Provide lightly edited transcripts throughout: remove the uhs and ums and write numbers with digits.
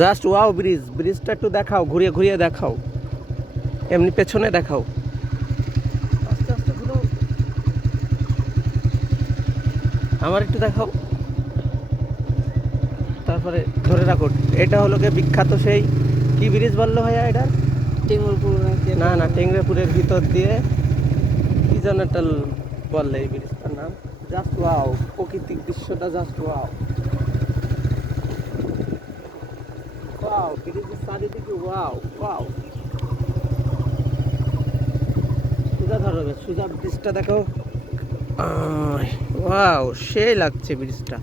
Just wow bridge, ব্রিজটা একটু দেখাও, ঘুরিয়ে ঘুরিয়ে দেখাও, এমনি পেছনে দেখাও, আস্তে আস্তে ঘুরো, আমার একটু দেখাও, তারপরে ধরে রাখো। এটা হলো গিয়ে বিখ্যাত সেই কি ব্রিজ বললো ভাইয়া এটা? টেঙ্গুরপুর। না না, টেংরাপুরের ভিতর দিয়ে কি যেন একটা বললে এই ব্রিজটার নাম। জাস্ট ওয়াও, প্রাকৃতিক দৃশ্যটা জাস্ট ওয়াও। ওয়াও, ব্রিজের চারিদিকে ওয়াও ওয়াও। সোজা ধরো, সোজা ব্রিজটা দেখো, ওয়াও সেই লাগছে ব্রিজটা।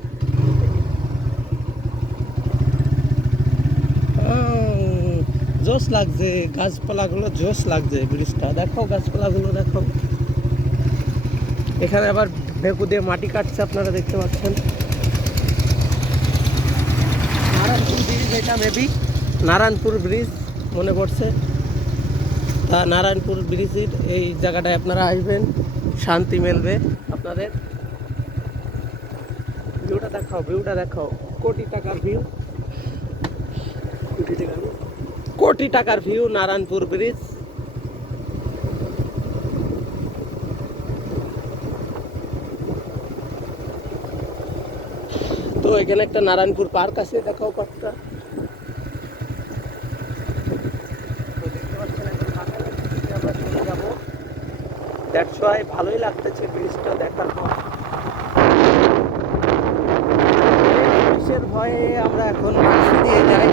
জোস লাগছে, গাছপালাগুলো জোস লাগছে, ব্রিজটা দেখো, গাছপালাগুলো দেখো। এখানে আবার ভেকু দিয়ে মাটি কাটছে, আপনারা দেখতে পাচ্ছেন। নারায়ণপুর ব্রিজ এটা, মেবি নারায়ণপুর ব্রিজ মনে পড়ছে। তা নারায়ণপুর ব্রিজের এই জায়গাটায় আপনারা আসবেন, শান্তি মিলবে আপনাদের। ভিউটা দেখাও, ভিউটা দেখাও, কোটি টাকার ভিউ, কোটি টাকার ভিউ, নারায়ণপুর ব্রিজ। তো এখানে একটা নারায়ণপুর পার্ক আছে, দেখাও পার্কটা। তো দেখতে পাচ্ছেন এখন ফাঁকা লাগছে, আমরা চলে যাবো। দ্যাটস ওয়াই ভালোই লাগতেছে ব্রিজটা দেখার পর। পুলিশের ভয়ে আমরা এখন বাঁশি দিয়ে যাই।